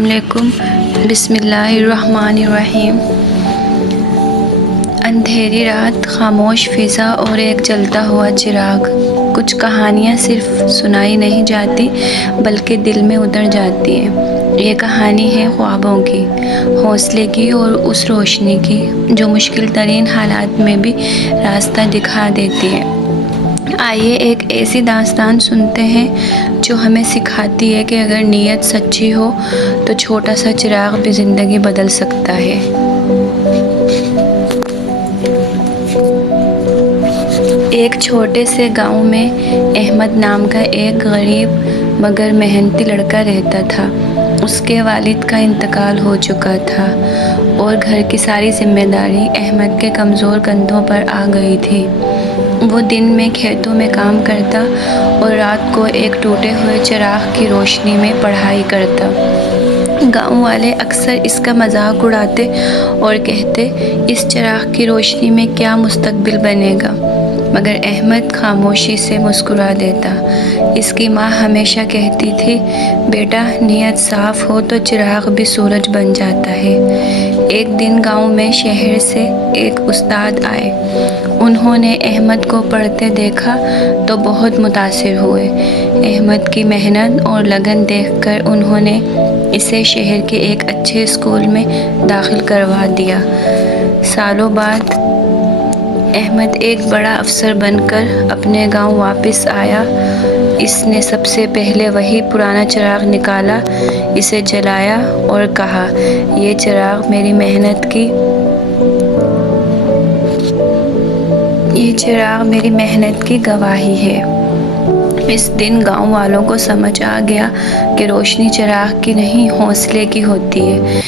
अस्सलाम वालेकुम। बिस्मिल्लाहिर्रहमानिर्रहीम। अंधेरी रात, खामोश फिज़ा और एक जलता हुआ चिराग। कुछ कहानियाँ सिर्फ सुनाई नहीं जाती बल्कि दिल में उतर जाती हैं। ये कहानी है ख्वाबों की, हौसले की और उस रोशनी की जो मुश्किल तरीन हालात में भी रास्ता दिखा देती है। आइए एक ऐसी दास्तान सुनते हैं जो हमें सिखाती है कि अगर नीयत सच्ची हो तो छोटा सा चिराग भी ज़िंदगी बदल सकता है। एक छोटे से गांव में अहमद नाम का एक गरीब मगर मेहनती लड़का रहता था। उसके वालिद का इंतकाल हो चुका था और घर की सारी जिम्मेदारी अहमद के कमज़ोर कंधों पर आ गई थी। वो दिन में खेतों में काम करता और रात को एक टूटे हुए चिराग की रोशनी में पढ़ाई करता। गांव वाले अक्सर इसका मजाक उड़ाते और कहते, इस चिराग की रोशनी में क्या मुस्तकबिल बनेगा, मगर अहमद खामोशी से मुस्कुरा देता। इसकी माँ हमेशा कहती थी, बेटा नीयत साफ़ हो तो चिराग भी सूरज बन जाता है। एक दिन गांव में शहर से एक उस्ताद आए। उन्होंने अहमद को पढ़ते देखा तो बहुत मुतासिर हुए। अहमद की मेहनत और लगन देखकर उन्होंने इसे शहर के एक अच्छे स्कूल में दाखिल करवा दिया। सालों बाद अहमद एक बड़ा अफसर बनकर अपने गांव वापस आया। इसने सबसे पहले वही पुराना चिराग निकाला, इसे जलाया और कहा, ये चिराग मेरी मेहनत की गवाही है। इस दिन गांव वालों को समझ आ गया कि रोशनी चिराग की नहीं, हौसले की होती है।